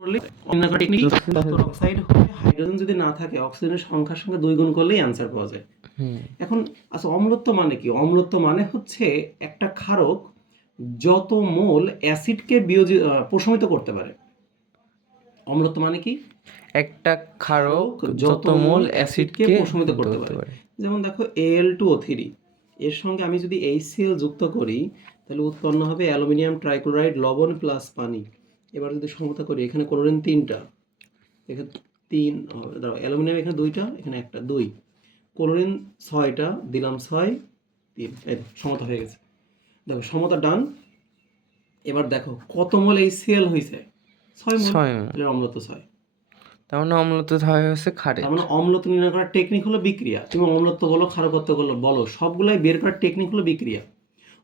করলে ধাতুর অক্সাইড হলে হাইড্রোজেন যদি না থাকে অক্সিজেনের সংখ্যার সঙ্গে 2 গুণ করলেই অ্যান্সার পাওয়া যায়। এখন আচ্ছা অম্লত্ব মানে কি? অম্লত্ব মানে হচ্ছে একটা ক্ষারক যত মোল অ্যাসিডকে প্রশমিত করতে পারে। অম্লত্ব মানে কি? একটা ক্ষারক যত মোল অ্যাসিডকে প্রশমিত করতে পারে। যেমন দেখো Al2O3 এর সঙ্গে আমি যদি HCl যুক্ত করি তাহলে উৎপন্ন হবে অ্যালুমিনিয়াম ট্রাইক্লোরাইড লবণ প্লাস পানি। এবার যদি সমতা করি এখানে ক্লোরিন 3টা, এখানে 3 হবে, দাঁড়াও অ্যালুমিনিয়াম এখানে 2টা, এখানে একটা 2, ক্লোরিন 6টা, দিলাম 6 3, এই সমতা হয়ে গেছে। দেখো সমতা ডান। এবার দেখো কত মোল HCl হয়েছে? 6 মোল। তাহলে অম্লত্ব 6। তার মানে অম্লত্ব হচ্ছে ক্ষারের। তার মানে অম্লত্ব নির্ণয় করার টেকনিক হলো বিক্রিয়া। তুমি অম্লত্ব বলো ক্ষারকত্ব বলো সবগুলাই বের করার টেকনিক হলো বিক্রিয়া।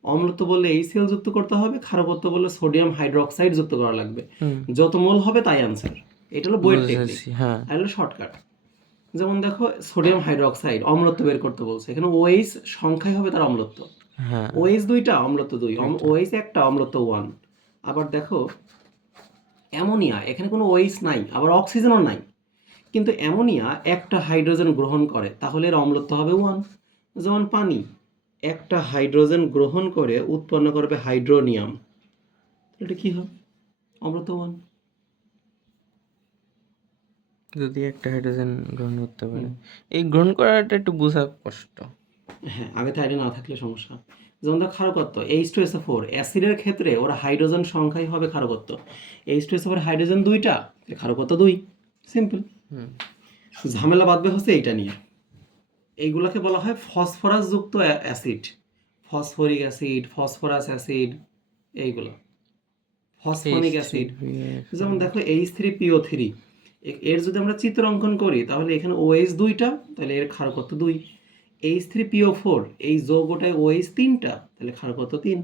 অম্লত্ব বললে HCl যুক্ত করতে হবে, ক্ষারকত্ব বললে সোডিয়াম হাইড্রোক্সাইড যুক্ত করা লাগবে। যত মোল হবে তাই আনসার। এটা হলো বইয়ের টেকনিক। আর হলো শর্টকাট। যেমন দেখো সোডিয়াম হাইড্রোক্সাইড অম্লত্ব বের করতে বলছে, এখানে OH সংখ্যাই হবে তার অম্লত্ব। OH 2টা, অম্লত্ব 2, OH একটা, অম্লত্ব 1। আবার দেখো অ্যামোনিয়া, এখানে কোনো OH নাই, আবার অক্সিজেনও নাই, কিন্তু অ্যামোনিয়া একটা হাইড্রোজেন গ্রহণ করে, তাহলে এর অম্লত্ব হবে 1। যেমন পানি একটা হাইড্রোজেন গ্রহণ করে উৎপন্ন করবে হাইড্রোনিয়াম, এটা কি হবে? অম্লত্ব 1। যদি একটা হাইড্রোজেন গ্রহণ করতে পারে, এই গ্রহণ করাটা একটু বোঝা কষ্ট। হ্যাঁ, আগে তো আইডিয়া না থাকলে সমস্যা। যেমন ধর ক্ষারকত্ব H2SO4, অ্যাসিডের ক্ষেত্রে ওরা হাইড্রোজেন সংখ্যাই হবে ক্ষারকত্ব। H2SO4 হাইড্রোজেন 2টা, ক্ষারকত্ব 2। সিম্পল। ঝামেলা বাঁধবে হচ্ছে এইটা নিয়ে। এইগুলোকে বলা হয় ফসফরাস যুক্ত acid, phosphoric acid, phosphorus acid, এইগুলো ফসফনিক অ্যাসিড। যেমন দেখো H3PO3, এর যদি আমরা চিত্র অঙ্কন করি তাহলে এখানে OH 2টা, তাহলে এর ক্ষারকত্ব 2। H3PO4 এই যৌগটায় OH 3টা, তাহলে ক্ষারকত্ব 3।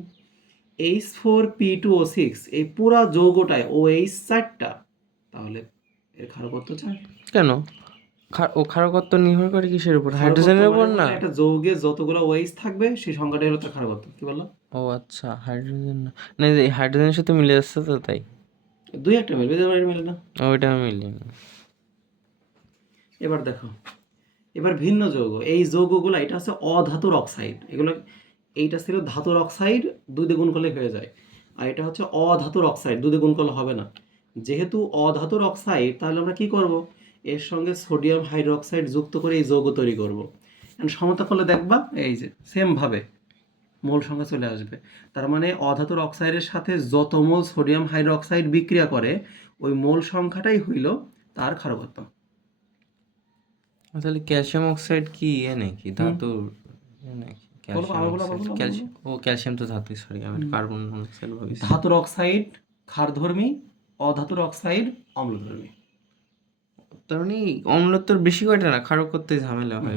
H4P2O6 এই পুরা যৌগটায় OH 4টা, তাহলে এর ক্ষারকত্ব 4। কেন? ও ক্ষারকত্ব নির্ভর করে কিসের উপর? হাইড্রোজেনের উপর না? একটা যৌগে যতগুলো OH থাকবে সেই সংখ্যাটাই হলো তার ক্ষারকত্ব। কি বললো? ও আচ্ছা, হাইড্রোজেন না, না এই হাইড্রোজেনের সাথে মিলে যাচ্ছে তো তাই। 2 একটা মিলবে, মিলে না। ওইটা মিলে না। এবার দেখো, এবার ভিন্ন যৌগ, এই যৌগগুলো এটা হচ্ছে অধাতুর অক্সাইড। এগুলো এইটা ছিল ধাতুর অক্সাইড, 2 দিয়ে গুণ করলে হয়ে যায়। আর এটা হচ্ছে অধাতুর অক্সাইড, 2 দিয়ে গুণ করলে হবে না। যেহেতু অধাতুর অক্সাইড, তাহলে আমরা কি করব? এর সঙ্গে সোডিয়াম হাইড্রোক্সাইড যুক্ত করে এই যৌগ তৈরি করব। সমতা করলে দেখবা এই যে সেম ভাবে মোল সংখ্যা চলে আসবে। তার মানে অধাতুর অক্সাইডের সাথে যত মোল সোডিয়াম হাইড্রোক্সাইড বিক্রিয়া করে ওই মোল সংখ্যাটাই হইল তার ক্ষারকত্ব। তাহলে ক্যালসিয়াম অক্সাইড কি নাকি ধাতুর নাকি? ক্যালসিয়াম, ও ক্যালসিয়াম তো ধাতু, সরি আমি কার্বন মনোক্সাইড ভাবিছি। ধাতুর অক্সাইড ক্ষারধর্মী, অধাতুর অক্সাইড অম্লধর্মী। তার মানে অম্লত্বর বেশি কয়টা না, ক্ষারক করতে ঝামেলা হয়।